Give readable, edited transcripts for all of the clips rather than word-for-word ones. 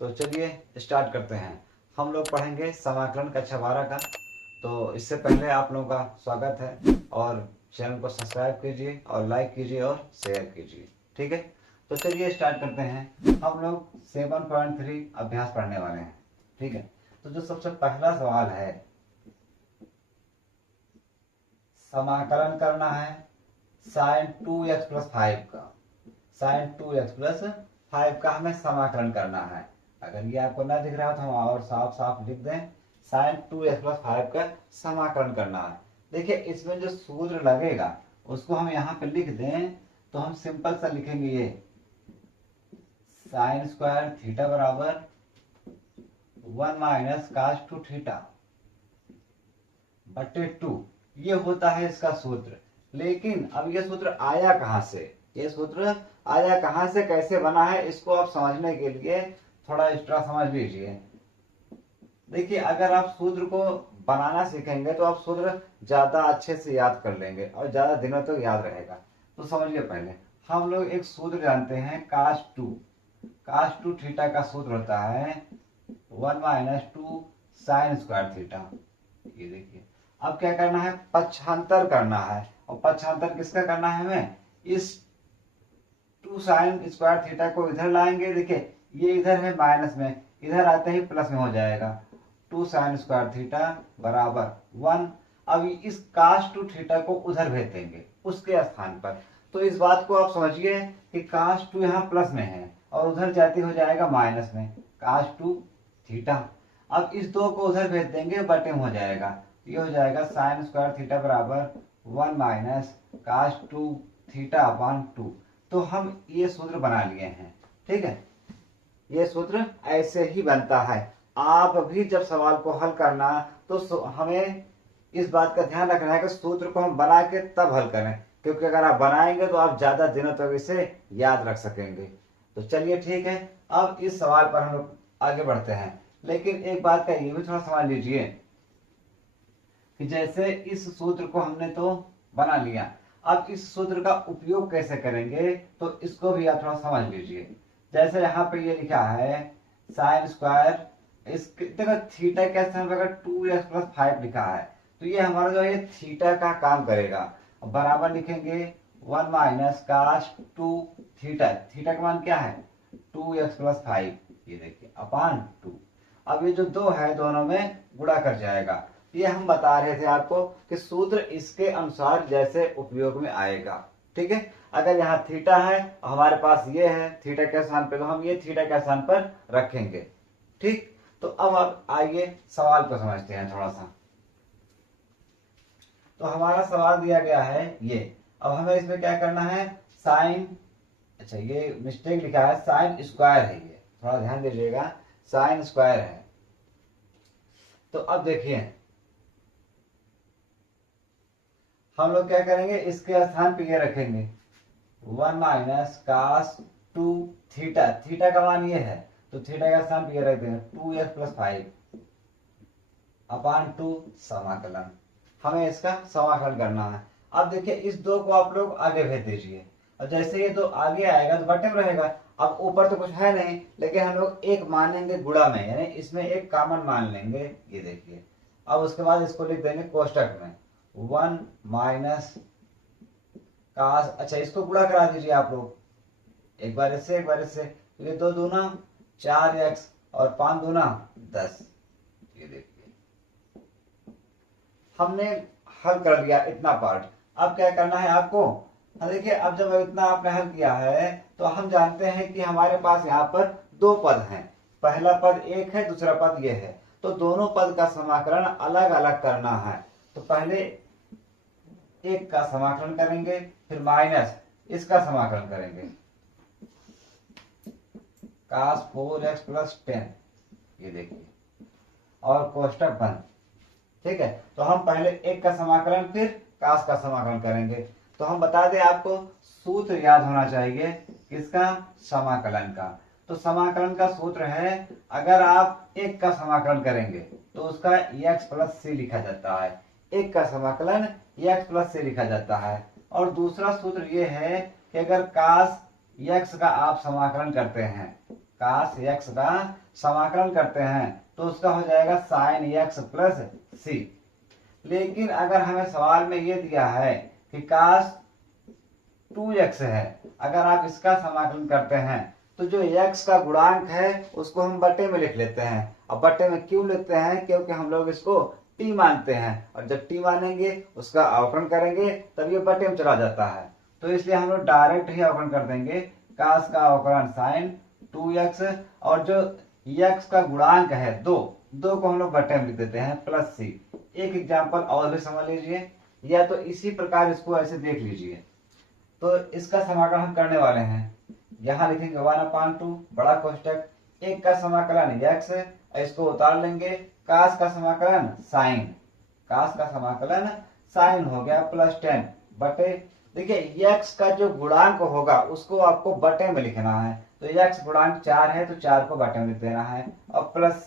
तो चलिए स्टार्ट करते हैं। हम लोग पढ़ेंगे समाकलन कक्षा 12 का। तो इससे पहले आप लोगों का स्वागत है और चैनल को सब्सक्राइब कीजिए और लाइक कीजिए और शेयर कीजिए। ठीक है, तो चलिए स्टार्ट करते हैं। हम लोग 7.3 अभ्यास पढ़ने वाले हैं। ठीक है, तो जो सबसे पहला सवाल है, समाकलन करना है sin 2x प्लस 5 का। sin 2x प्लस 5 का हमें समाकलन करना है। अगर ये आपको ना दिख रहा हो तो हम और साफ साफ लिख दें, sin 2x प्लस 5 का समाकलन करना है। देखिए इसमें जो सूत्र लगेगा उसको हम यहाँ पे लिख दें तो हम सिंपल सा लिखेंगे, ये साइन स्क्वायर थीटा बराबर 1 माइनस कास 2 थीटा बटे 2। ये होता है इसका सूत्र। लेकिन अब ये सूत्र आया कहाँ से, ये सूत्र आया कहाँ से, कैसे बना है, इसको आप समझने के लिए थोड़ा एक्स्ट्रा समझ लीजिए। देखिए अगर आप सूत्र को बनाना सीखेंगे तो आप सूत्र ज्यादा अच्छे से याद कर लेंगे और ज्यादा दिनों तक याद रहेगा। तो समझिए, पहले हम लोग एक सूत्र जानते हैं, कास 2 थीटा का सूत्र होता है 1 माइनस 2 साइन स्क्वायर थीटा। ये देखिए, अब क्या करना है, पक्षांतर करना है। और पक्षांतर किसका करना है, हमें इस 2 साइन स्क्वायर थीटा को इधर लाएंगे। देखिए ये इधर है माइनस में, इधर आते ही प्लस में हो जाएगा। 2 साइन स्क्वायर थीटा बराबर 1। अब इस कास 2 थीटा को उधर भेज देंगे उसके स्थान पर। तो इस बात को आप समझिए कि कास 2 यहाँ प्लस में है और उधर जाती हो जाएगा माइनस में, कास 2 थीटा। अब इस 2 को उधर भेज देंगे, बटे में हो जाएगा। ये हो जाएगा साइन स्क्वायर थीटा बराबर 1 माइनस कास 2 थीटा अपॉन 2। तो हम ये सूत्र बना लिए हैं। ठीक है, ये सूत्र ऐसे ही बनता है। आप भी जब सवाल को हल करना तो हमें इस बात का ध्यान रखना है कि सूत्र को हम बना के तब हल करें, क्योंकि अगर आप बनाएंगे तो आप ज्यादा दिनों तक इसे याद रख सकेंगे। तो चलिए ठीक है, अब इस सवाल पर हम लोग आगे बढ़ते हैं। लेकिन एक बात का ये भी थोड़ा समझ लीजिए कि जैसे इस सूत्र को हमने तो बना लिया, अब इस सूत्र का उपयोग कैसे करेंगे तो इसको भी आप थोड़ा समझ लीजिए। जैसे यहाँ पे ये लिखा है साइन स्क्वायर, इस देखो थीटा के स्थान पर अगर 2x प्लस 5 लिखा है तो ये हमारा जो है थीटा का काम करेगा। बराबर लिखेंगे 1 माइनस कास 2 थीटा। थीटा का मान क्या है 2x प्लस 5, ये देखिए अपान 2। अब ये जो 2 है दोनों में गुणा कर जाएगा। ये हम बता रहे थे आपको कि सूत्र इसके अनुसार जैसे उपयोग में आएगा। ठीक है, अगर यहाँ थीटा है हमारे पास ये है थीटा के स्थान पे, तो हम ये थीटा के स्थान पर रखेंगे। ठीक, तो अब आप आइए सवाल को समझते हैं थोड़ा सा। तो हमारा सवाल दिया गया है ये। अब हमें इसमें क्या करना है, साइन, अच्छा ये मिस्टेक लिखा है, साइन स्क्वायर है, ये थोड़ा ध्यान दीजिएगा, साइन स्क्वायर है। तो अब देखिए हम लोग क्या करेंगे, इसके स्थान पे ये रखेंगे 1 माइनस कास 2 थीटा। थीटा का मान ये है तो थीटा का स्थान पे ये रख देंगे 2x प्लस 5 अपान 2 समाकलन। हमें इसका समाकलन करना है। अब देखिए इस 2 को आप लोग आगे भेज दीजिए और जैसे ये 2 आगे आएगा तो बटे में रहेगा। अब ऊपर तो कुछ है नहीं, लेकिन हम लोग एक मानेंगे गुणा में, यानी इसमें एक कॉमन मान लेंगे। ये देखिए, अब उसके बाद इसको लिख देंगे कोष्टक में 1 माइनस कास, अच्छा इसको गुणा करा दीजिए आप लोग, एक बार इससे एक बार इससे। तो ये 2 दूना 4x और 5 दूना 10। ये देखिए हमने हल कर लिया इतना पार्ट। अब क्या करना है आपको, देखिए अब जब इतना आपने हल किया है तो हम जानते हैं कि हमारे पास यहाँ पर 2 पद हैं। पहला पद 1 है, दूसरा पद ये है। तो दोनों पद का समाकलन अलग अलग करना है। तो पहले एक का समाकलन करेंगे, फिर माइनस इसका समाकलन करेंगे, कास 4x प्लस 10। ये देखिए, और कोष्टक बंद। ठीक है, तो हम पहले एक का समाकलन फिर कास का समाकलन करेंगे। तो हम बता दें आपको, सूत्र याद होना चाहिए किसका, समाकलन का। तो समाकलन का सूत्र है, अगर आप एक का समाकलन करेंगे तो उसका x प्लस c लिखा जाता है। एक का समाकलन x प्लस c लिखा जाता है। और दूसरा सूत्र ये है कि अगर कास x का आप समाकलन करते हैं, कास एक्स का समाकलन करते हैं तो उसका हो जाएगा साइन एक्स प्लस सी। लेकिन अगर हमें सवाल में ये दिया है कि कास 2x है, अगर आप इसका समाकलन करते हैं तो जो x का गुणांक है उसको हम बटे में लिख लेते हैं। अब बटे में क्यों लिखते हैं? क्योंकि हम लोग इसको t मानते हैं, और जब t मानेंगे उसका अवकलन करेंगे तब ये बटे में चला जाता है। तो इसलिए हम लोग डायरेक्ट ही अवकलन कर देंगे, कास का अवकलन साइन 2x, और जो x का गुणांक है 2 को हम लोग बटे में लिख देते हैं प्लस सी। एक एग्जाम्पल और भी समझ लीजिए, या तो इसी प्रकार इसको ऐसे देख लीजिए। तो इसका समाकलन हम करने वाले हैं, यहाँ लिखेंगे 1/2 बड़ा कोष्टक, एक का समाकलन x, इसको उतार लेंगे, कास का समाकलन साइन, कास का समाकलन साइन हो गया प्लस 10 बटे, देखिए x का जो गुणांक होगा उसको आपको बटे में लिखना है, तो x गुणांक 4 है तो 4 को बटे में लिख देना है, और प्लस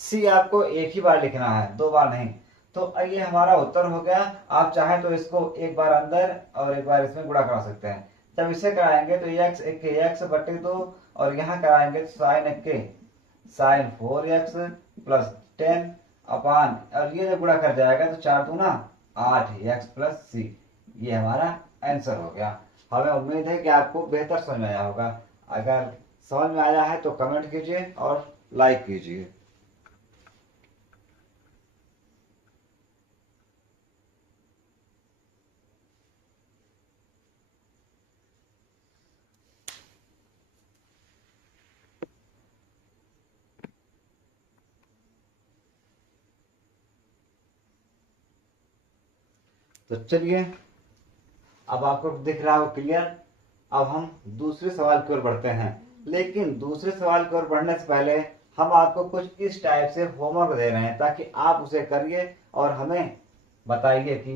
c आपको एक ही बार लिखना है, 2 बार नहीं। तो ये हमारा उत्तर हो गया। आप चाहे तो इसको एक बार अंदर और एक बार इसमें गुणा करा सकते हैं। जब इसे कराएंगे तो x एक के x बटे 2, और यहाँ कराएंगे तो साइन एक के साइन 4x प्लस 10 अपान, और ये जब गुणा कर जाएगा तो 4 दूना 8x प्लस c। ये हमारा आंसर हो गया। हमें उम्मीद है कि आपको बेहतर समझ में आया होगा। अगर समझ में आया है तो कमेंट कीजिए और लाइक कीजिए। तो चलिए, अब आपको दिख रहा हो क्लियर। अब हम दूसरे सवाल की ओर बढ़ते हैं, लेकिन दूसरे सवाल की ओर बढ़ने से पहले हम आपको कुछ इस टाइप से होमवर्क दे रहे हैं ताकि आप उसे करिए और हमें बताइए कि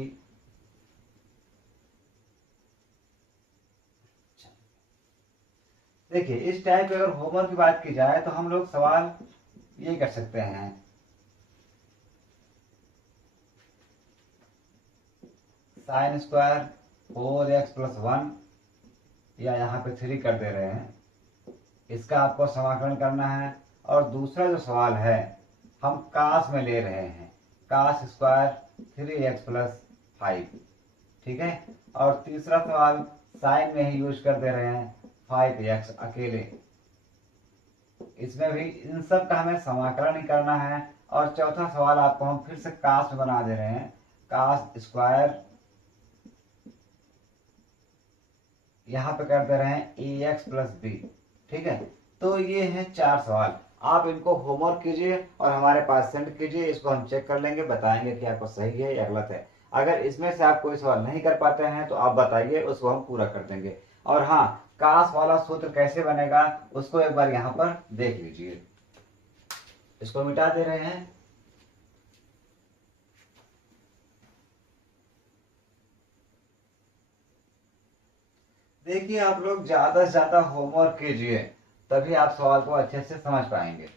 देखिए इस टाइप के अगर होमवर्क की बात की जाए तो हम लोग सवाल ये कर सकते हैं, साइन स्क्वायर 4x प्लस 1, या यहाँ पे 3 कर दे रहे हैं, इसका आपको समाकलन करना है। और दूसरा जो सवाल है हम कास में ले रहे हैं, कास स्क्वायर 3x प्लस 5, ठीक है। और तीसरा सवाल साइन में ही यूज कर दे रहे हैं 5x अकेले, इसमें भी इन सब का हमें समाकलन ही करना है। और चौथा सवाल आपको हम फिर से कास में बना दे रहे हैं, कास स्क्वायर, यहाँ पे कर दे रहे हैं ax प्लस बी, ठीक है। तो ये हैं 4 सवाल, आप इनको होमवर्क कीजिए और हमारे पास सेंड कीजिए, इसको हम चेक कर लेंगे, बताएंगे कि आपको सही है या गलत है। अगर इसमें से आप कोई सवाल नहीं कर पाते हैं तो आप बताइए, उसको हम पूरा कर देंगे। और हाँ, कास वाला सूत्र कैसे बनेगा उसको एक बार यहाँ पर देख लीजिए। इसको मिटा दे रहे हैं। देखिए आप लोग ज्यादा से ज्यादा होमवर्क कीजिए, तभी आप सवाल को अच्छे से समझ पाएंगे।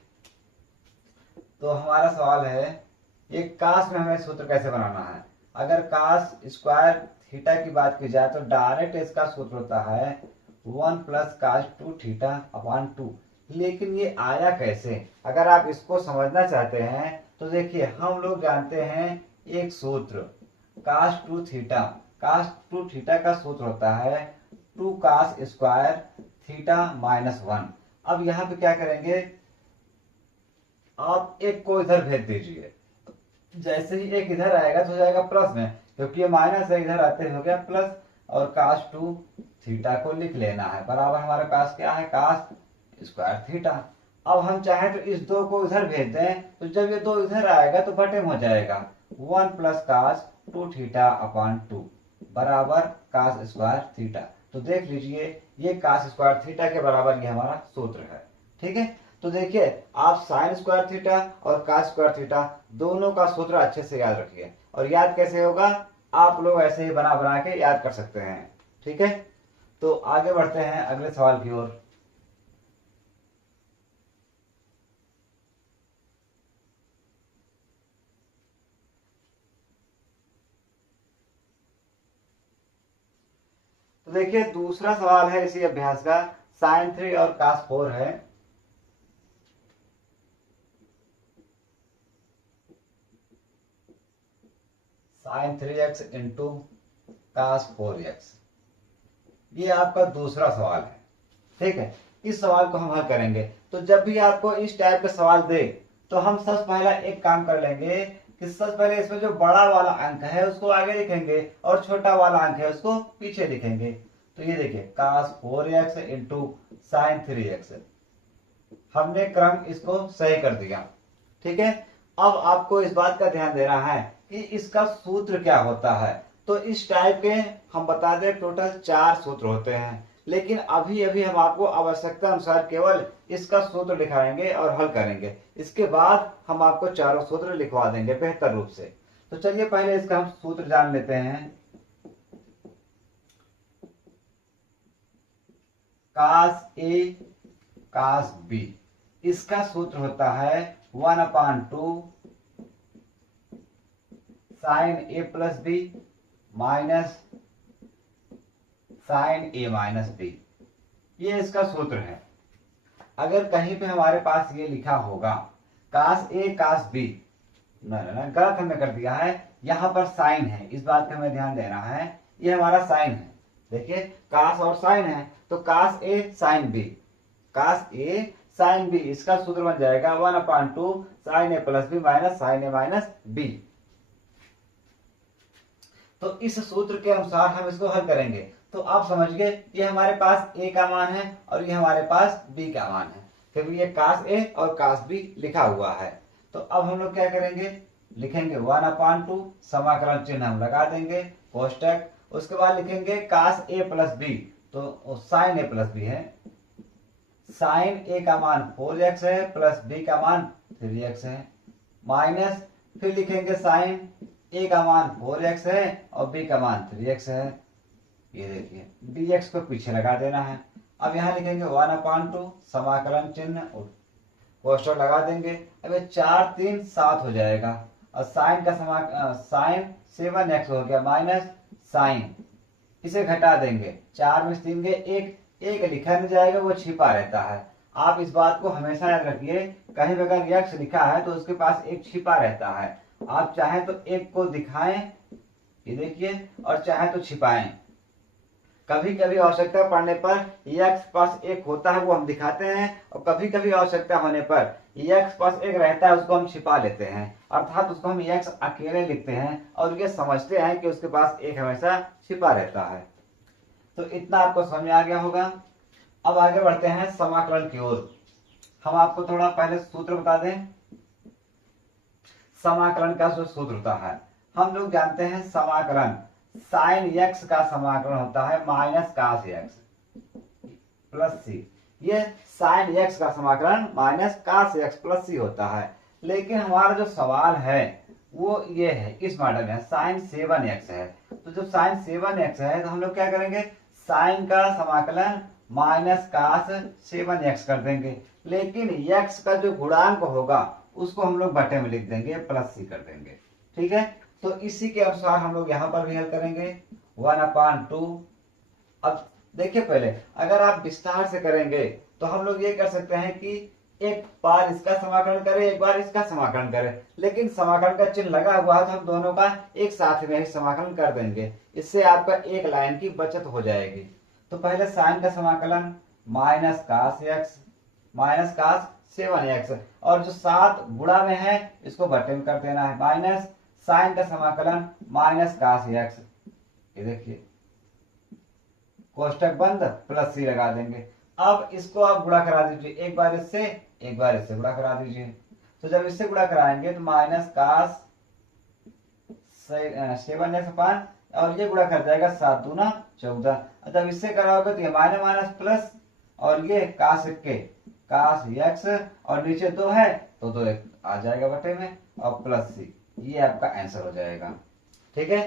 तो हमारा सवाल है, ये कास में हमें सूत्र कैसे बनाना है। अगर कास स्क्वायर थीटा की बात की जाए तो डायरेक्ट इसका सूत्र होता है 1 प्लस कास 2 थीटा अपॉन 2। लेकिन ये आया कैसे, अगर आप इसको समझना चाहते हैं तो देखिए हम लोग जानते हैं एक सूत्र, कास 2 थीटा, कास 2 थीटा का सूत्र होता है 2 कास स्क्वायर थीटा माइनस 1। अब यहाँ पे क्या करेंगे, आप एक को इधर भेज दीजिए, जैसे ही एक इधर आएगा तो हो जाएगा प्लस में, क्योंकि ये माइनस है, इधर आते हो गया प्लस, और कास 2 थीटा को लिख लेना है बराबर, हमारे पास क्या है कास स्क्वायर थीटा। अब हम चाहे तो इस 2 को इधर भेज दें, तो जब ये 2 इधर आएगा तो बटे में हो जाएगा 1 प्लस कास 2 थीटा अपॉन 2 बराबर कास स्क्वायर थीटा। तो देख लीजिए ये कास स्क्वायर थीटा के बराबर ये हमारा सूत्र है, ठीक है। तो देखिए आप साइन स्क्वायर थीटा और कास स्क्वायर थीटा दोनों का सूत्र अच्छे से याद रखिए, और याद कैसे होगा, आप लोग ऐसे ही बना बना के याद कर सकते हैं, ठीक है। तो आगे बढ़ते हैं अगले सवाल की ओर। तो देखिए दूसरा सवाल है इसी अभ्यास का, साइन 3 और कास 4 है। Sine 3x into cos 4x। ये आपका दूसरा सवाल है, ठीक है। इस सवाल को हम हल करेंगे। तो जब भी आपको इस टाइप का सवाल दे तो हम सबसे पहला एक काम कर लेंगे कि सबसे पहले इसमें जो बड़ा वाला अंक है उसको आगे लिखेंगे और छोटा वाला अंक है उसको पीछे लिखेंगे। तो ये देखिए कास 4x इंटू साइन 3x, हमने क्रम इसको सही कर दिया, ठीक है। अब आपको इस बात का ध्यान देना है कि इसका सूत्र क्या होता है। तो इस टाइप के हम बता दें टोटल 4 सूत्र होते हैं, लेकिन अभी अभी हम आपको आवश्यकता अनुसार केवल इसका सूत्र लिखाएंगे और हल करेंगे। इसके बाद हम आपको चारों सूत्र लिखवा देंगे बेहतर रूप से। तो चलिए पहले इसका हम सूत्र जान लेते हैं। कास ए कास बी, इसका सूत्र होता है 1/2 साइन ए प्लस बी माइनस साइन ए माइनस बी। ये इसका सूत्र है। अगर कहीं पे हमारे पास ये लिखा होगा कास ए कास बी, ना गलत हमने कर दिया है। यहां पर साइन है, इस बात का हमें ध्यान देना है। ये हमारा साइन है, देखिए कास और साइन है, तो कास ए साइन बी, कास ए साइन बी, इसका सूत्र बन जाएगा 1/2 साइन ए प्लस बी माइनस साइन ए माइनस बी। तो इस सूत्र के अनुसार हम इसको हल करेंगे। तो आप समझ गए ये हमारे पास ए का मान है और ये हमारे पास बी का मान है, क्योंकि ये कास ए और कास बी लिखा हुआ है। तो अब हम लोग क्या करेंगे, लिखेंगे 1/2, समाकलन चिन्ह हम लगा देंगे, कोष्टक। उसके बाद लिखेंगे कास ए प्लस बी, तो साइन ए प्लस बी है, साइन ए का मान 4x है प्लस बी का मान 3x है, माइनस फिर लिखेंगे साइन ए का मान 4x है और बी का मान 3x है। ये देखिए dx को पीछे लगा देना है। अब यहाँ लिखेंगे 1/2 समाकलन चिन्ह कोष्टक लगा देंगे। अब ये 4 3 7 हो जाएगा और साइन का साइन 7x हो गया माइनस साइन, इसे घटा देंगे, 4 में 3 गए, एक लिखा नहीं जाएगा, वो छिपा रहता है। आप इस बात को हमेशा याद रखिए, कहीं भी अगर x लिखा है तो उसके पास एक छिपा रहता है। आप चाहे तो एक को दिखाएं, ये देखिए, और चाहे तो छिपाएं। कभी कभी आवश्यकता पड़ने पर x पास एक होता है वो हम दिखाते हैं, और कभी कभी आवश्यकता होने पर x पास एक रहता है उसको हम छिपा लेते हैं, अर्थात उसको हम x अकेले लिखते हैं और ये समझते हैं कि उसके पास एक हमेशा छिपा रहता है। तो इतना आपको समझ में आ गया होगा। अब आगे बढ़ते हैं समाकलन की ओर। हम आपको थोड़ा पहले सूत्र बता दें। समाकलन का जो सूत्र होता है, हम लोग जानते हैं समाकलन साइन x का समाकलन होता है माइनस कास x प्लस सी। ये साइन x का समाकलन माइनस कास x प्लस सी होता है। लेकिन हमारा जो सवाल है वो ये है, इस मॉडल में साइन 7x है। तो जब साइन 7x है तो हम लोग क्या करेंगे, साइन का समाकलन माइनस कास 7x कर देंगे, लेकिन x का जो गुणांक होगा उसको हम लोग बटे में लिख देंगे, प्लस सी कर देंगे, ठीक है। तो इसी के अनुसार हम लोग यहाँ पर भी हल करेंगे 1/2। अब देखिए पहले अगर आप विस्तार से करेंगे तो हम लोग ये कर सकते हैं कि एक बार इसका समाकलन करें एक बार इसका समाकलन करें, लेकिन समाकलन का चिन्ह लगा हुआ है तो हम दोनों का एक साथ में ही समाकलन कर देंगे। इससे आपका एक लाइन की बचत हो जाएगी। तो पहले साइन का समाकलन माइनस कास 7x, और जो 7 गुणा में है इसको बटे में कर देना है, माइनस साइन का समाकलन माइनस कास x, ये देखिए कोष्टक बंद, प्लस सी लगा देंगे। अब इसको आप गुणा करा दीजिए, एक बार इससे गुणा करा दीजिए। तो जब इससे गुणा कराएंगे तो माइनस कास 7x और ये गुणा कर जाएगा 7 दूना 14। जब इससे कराओगे तो ये माइनस माइनस प्लस, और ये कास x और नीचे 2 है तो 2 आ जाएगा बटे में और प्लस सी, ये आपका आंसर हो जाएगा, ठीक है।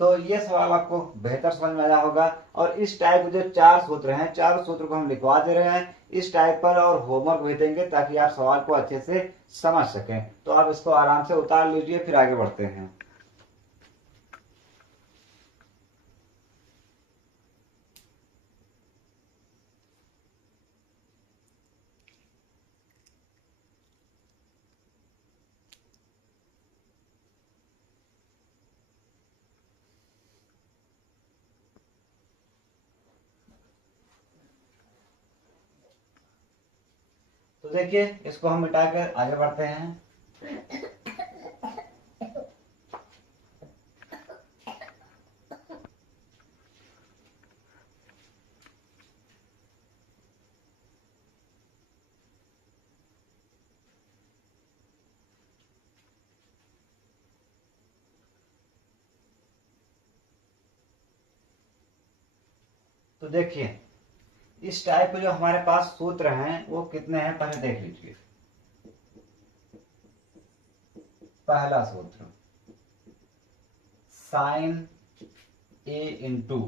तो ये सवाल आपको बेहतर समझ में आया होगा। और इस टाइप के जो 4 सूत्र हैं, 4 सूत्र को हम लिखवा दे रहे हैं इस टाइप पर और होमवर्क भी देंगे ताकि आप सवाल को अच्छे से समझ सकें। तो आप इसको आराम से उतार लीजिए, फिर आगे बढ़ते हैं। तो देखिए इसको हम मिटाकर आगे बढ़ते हैं। तो देखिए इस टाइप के जो हमारे पास सूत्र हैं वो कितने हैं पहले देख लीजिए। पहला सूत्र साइन ए इंटू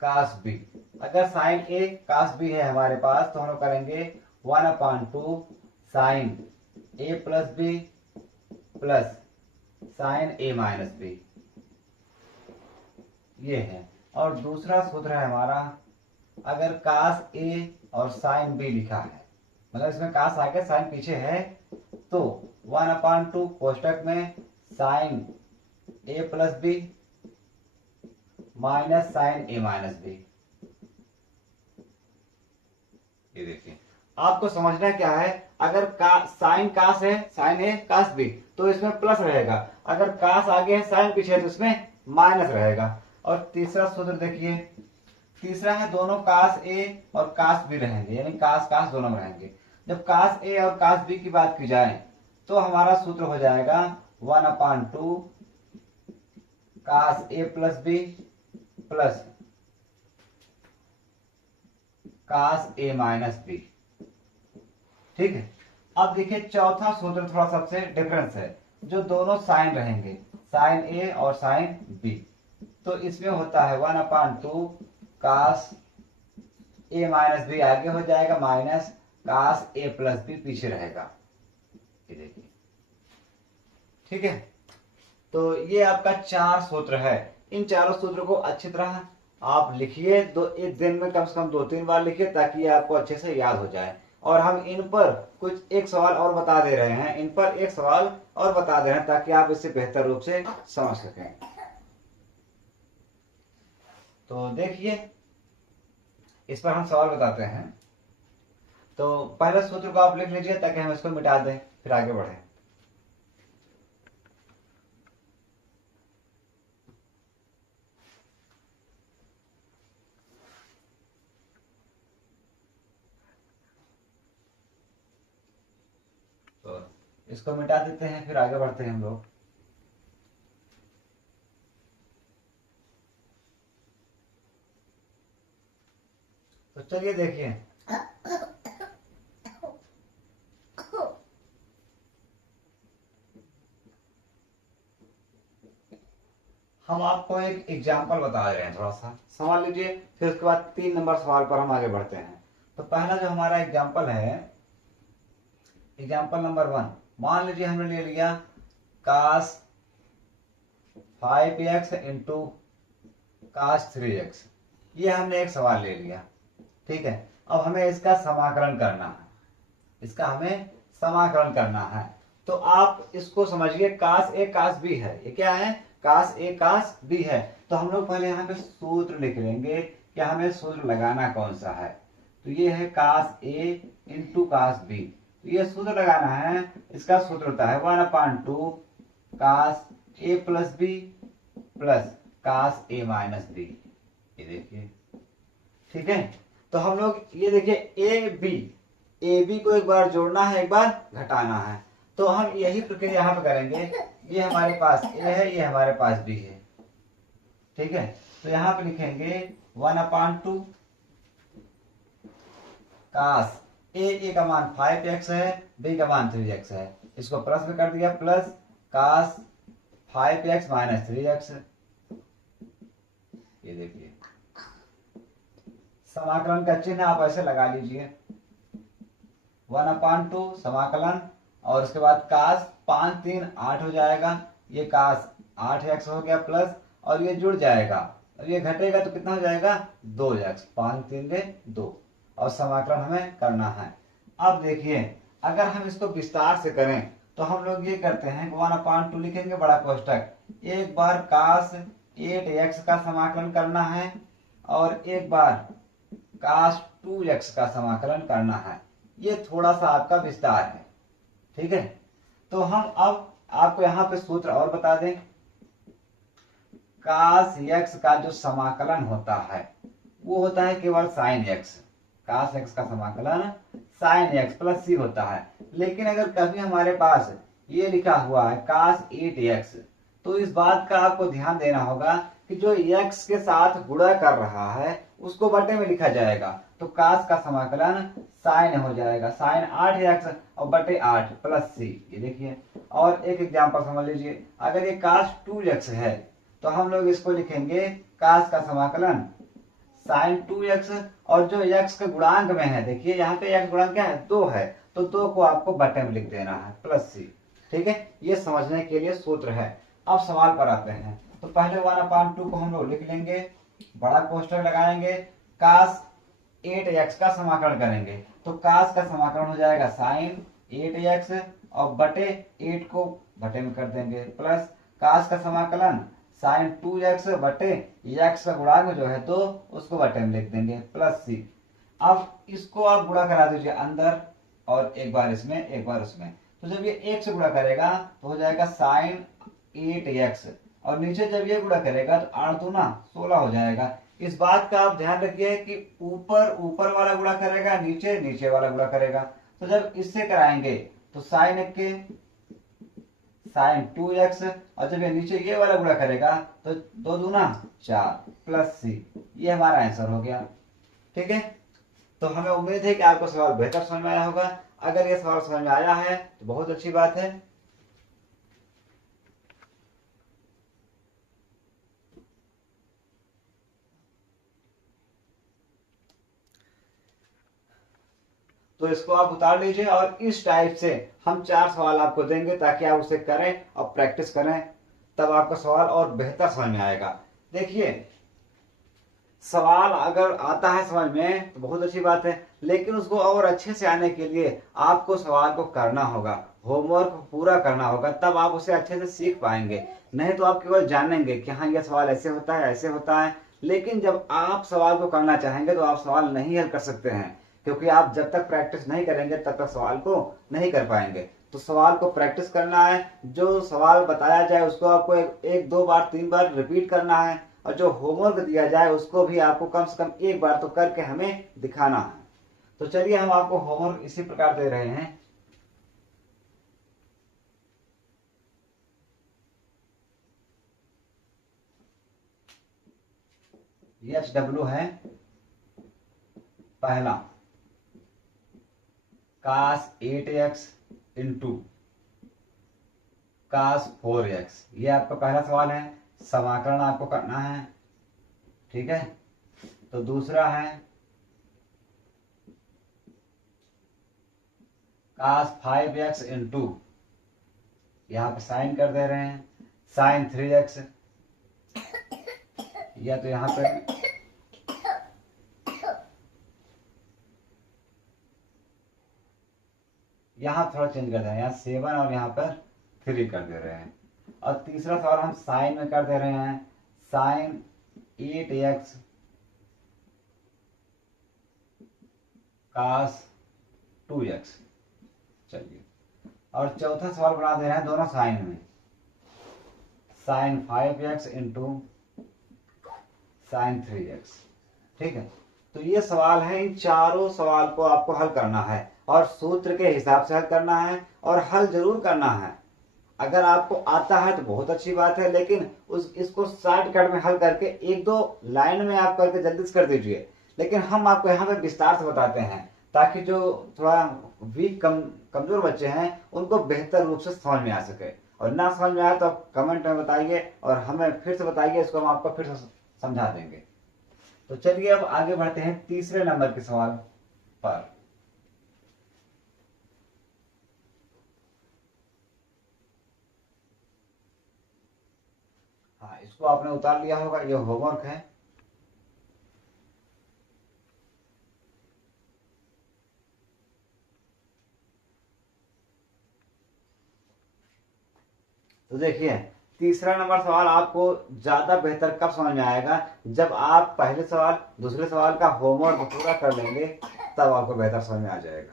कास बी। अगर साइन ए कास बी है हमारे पास तो हम लोग करेंगे 1/2 साइन ए प्लस बी प्लस साइन ए माइनस बी, ये है। और दूसरा सूत्र है हमारा, अगर कास ए और साइन बी लिखा है, मतलब इसमें कास आगे साइन पीछे है, तो 1/2 कोष्टक में साइन ए प्लस बी माइनस साइन ए माइनस बी। ये देखिए आपको समझना क्या है, अगर साइन कास है, साइन ए कास बी, तो इसमें प्लस रहेगा। अगर कास आगे है साइन पीछे है तो इसमें माइनस रहेगा। और तीसरा सूत्र देखिए, तीसरा है दोनों कास ए और कास बी रहेंगे, यानी कास कास दोनों में रहेंगे। जब कास ए और कास बी की बात की जाए तो हमारा सूत्र हो जाएगा 1/2 कास ए प्लस बी प्लस कास ए माइनस बी। ठीक है। अब देखिए चौथा सूत्र थोड़ा सबसे डिफरेंस है, जो दोनों साइन रहेंगे, साइन ए और साइन बी। तो इसमें होता है 1/2 कास ए माइनस बी आगे हो जाएगा माइनस कास ए प्लस बी पीछे रहेगा। ये देखिए, ठीक है। तो ये आपका 4 सूत्र है। इन चारों सूत्रों को अच्छी तरह आप लिखिए, एक दिन में कम से कम 2-3 बार लिखिए, ताकि ये आपको अच्छे से याद हो जाए। और हम इन पर कुछ एक सवाल और बता दे रहे हैं, इन पर एक सवाल और बता दे रहे हैं ताकि आप इससे बेहतर रूप से समझ सकें। तो देखिए इस पर हम सवाल बताते हैं। तो पहले सूत्र को आप लिख लीजिए ताकि हम इसको मिटा दें, फिर आगे बढ़े। तो इसको मिटा देते हैं, फिर आगे बढ़ते हैं हम लोग। तो चलिए देखिए, हम आपको एक एग्जाम्पल बता रहे हैं, थोड़ा सा समझ लीजिए, फिर उसके बाद 3 नंबर सवाल पर हम आगे बढ़ते हैं। तो पहला जो हमारा एग्जाम्पल है, एग्जाम्पल नंबर 1, मान लीजिए हमने ले लिया कास 5x इंटू कास 3x। ये हमने एक सवाल ले लिया, ठीक है। अब हमें इसका समाकलन करना है, इसका हमें समाकलन करना है। तो आप इसको समझिए, कास ए कास बी है, ये क्या है, कास ए कास बी है। तो हम लोग पहले यहाँ पे सूत्र लिख लेंगे कि हमें सूत्र लगाना कौन सा है। तो ये है कास ए इंटू कास बी, तो ये सूत्र लगाना है। इसका सूत्र होता है 1/2 कास ए प्लस बी प्लस कास ए माइनस बी। ये देखिए, ठीक है। तो हम लोग ये देखिए ए बी को एक बार जोड़ना है, एक बार घटाना है। तो हम यही प्रक्रिया यहाँ पे करेंगे। ये हमारे पास ए है, ये हमारे पास बी है, ठीक है। तो यहाँ पे लिखेंगे 1/2 कास ए का मान 5x है, बी का मान 3x है, इसको प्लस में कर दिया, plus cos 5x minus 3x। ये देखिए, समाकलन का चिन्ह आप ऐसे लगा लीजिए, 1/2 समाकलन, और उसके बाद कास 5 3 8 हो जाएगा, ये कास 8x हो गया प्लस, और ये जुड़ जाएगा और ये घटेगा तो कितना हो जाएगा 2x, 5 3 2, और समाकलन हमें करना है। अब देखिए, अगर हम इसको विस्तार से करें तो हम लोग ये करते हैं 1/2 लिखेंगे बड़ा कोष्टक, एक बार कास 8x का समाकलन करना है और एक बार cos 2x का समाकलन करना है। ये थोड़ा सा आपका विस्तार है, ठीक है। तो हम अब आपको यहाँ पे सूत्र और बता दें। cos x का जो समाकलन होता है वो होता है केवल sin x। cos x का समाकलन sin x प्लस c होता है। लेकिन अगर कभी हमारे पास ये लिखा हुआ है cos 8x, तो इस बात का आपको ध्यान देना होगा कि जो x के साथ गुणा कर रहा है उसको बटे में लिखा जाएगा। तो cos का समाकलन sin हो जाएगा sin 8x और बटे 8 प्लस c। ये देखिए, और एक एग्जांपल समझ लीजिए। अगर ये cos 2x है तो हम लोग इसको लिखेंगे cos का समाकलन sin 2x, और जो x के गुणांक में है, देखिए यहाँ पे x गुणांक क्या है, 2 है, तो 2 को आपको बटे में लिख देना है प्लस c। ठीक है, ये समझने के लिए सूत्र है। अब सवाल पर आते हैं। तो पहले 1/2 को हम लोग लिख लेंगे, बड़ा कोष्ठक लगाएंगे, cos 8x का समाकलन करेंगे। तो cos का समाकलन हो जाएगा sin 8x और बटे 8 को बटे में कर देंगे, प्लस cos का समाकलन sin 2x बटे x का गुणांक जो है तो उसको बटे में लिख देंगे प्लस c। अब इसको आप गुणा करा दीजिए अंदर, और एक बार इसमें एक बार उसमें। तो जब ये 1 से गुणा करेगा तो हो जाएगा sin 8x, और नीचे जब ये गुणा करेगा तो 8 दूना 16 हो जाएगा। इस बात का आप ध्यान रखिए कि ऊपर ऊपर वाला गुणा करेगा, नीचे नीचे वाला गुणा करेगा। तो जब इससे कराएंगे तो sin 1 के sin 2x, और जब ये नीचे ये वाला गुणा करेगा तो 2 दूना 4 प्लस c। ये हमारा आंसर हो गया। ठीक है, तो हमें उम्मीद है कि आपको सवाल बेहतर समझ में आया होगा। अगर ये सवाल समझ में आया है तो बहुत अच्छी बात है। तो इसको आप उतार लीजिए, और इस टाइप से हम 4 सवाल आपको देंगे ताकि आप उसे करें और प्रैक्टिस करें, तब आपका सवाल और बेहतर समझ में आएगा। देखिए, सवाल अगर आता है समझ में तो बहुत अच्छी बात है, लेकिन उसको और अच्छे से आने के लिए आपको सवाल को करना होगा, होमवर्क पूरा करना होगा, तब आप उसे अच्छे से सीख पाएंगे। नहीं तो आप केवल जानेंगे कि हाँ ये सवाल ऐसे होता है ऐसे होता है, लेकिन जब आप सवाल को करना चाहेंगे तो आप सवाल नहीं हल कर सकते हैं, क्योंकि आप जब तक प्रैक्टिस नहीं करेंगे तब तक सवाल को नहीं कर पाएंगे। तो सवाल को प्रैक्टिस करना है, जो सवाल बताया जाए उसको आपको एक 2 बार 3 बार रिपीट करना है, और जो होमवर्क दिया जाए उसको भी आपको कम से कम एक बार तो करके हमें दिखाना है। तो चलिए हम आपको होमवर्क इसी प्रकार दे रहे हैं। HW है पहला cos 8x into cos 4x, ये आपका पहला सवाल है, समाकलन आपको करना है। ठीक है, तो दूसरा है cos 5x इंटू, यहाँ पे साइन कर दे रहे हैं, sin 3x, या तो यहाँ पे यहाँ थोड़ा चेंज कर दे रहे हैं, यहाँ 7 और यहाँ पर 3 कर दे रहे हैं। और तीसरा सवाल हम साइन में कर दे रहे हैं, sin 8x cos 2x। चलिए, और चौथा सवाल बना दे रहे हैं दोनों साइन में, sin 5x into sin 3x। ठीक है, तो ये सवाल है, इन चारों सवाल को आपको हल करना है, और सूत्र के हिसाब से हल करना है, और हल जरूर करना है। अगर आपको आता है तो बहुत अच्छी बात है, लेकिन इसको शॉर्टकट में हल करके 1-2 लाइन में आप करके जल्दी से कर दीजिए। लेकिन हम आपको यहाँ पे विस्तार से बताते हैं ताकि जो थोड़ा वीक कमजोर बच्चे हैं उनको बेहतर रूप से समझ में आ सके। और ना समझ में आए तो आप कमेंट में बताइए, और हमें फिर से बताइए, इसको हम आपको फिर से समझा देंगे। तो चलिए अब आगे बढ़ते हैं तीसरे नंबर के सवाल पर। हाँ, इसको आपने उतार लिया होगा, ये होमवर्क है। तो देखिए, तीसरा नंबर सवाल आपको ज्यादा बेहतर कब समझ में आएगा, जब आप पहले सवाल दूसरे सवाल का होमवर्क पूरा कर लेंगे, तब आपको बेहतर समझ में आ जाएगा।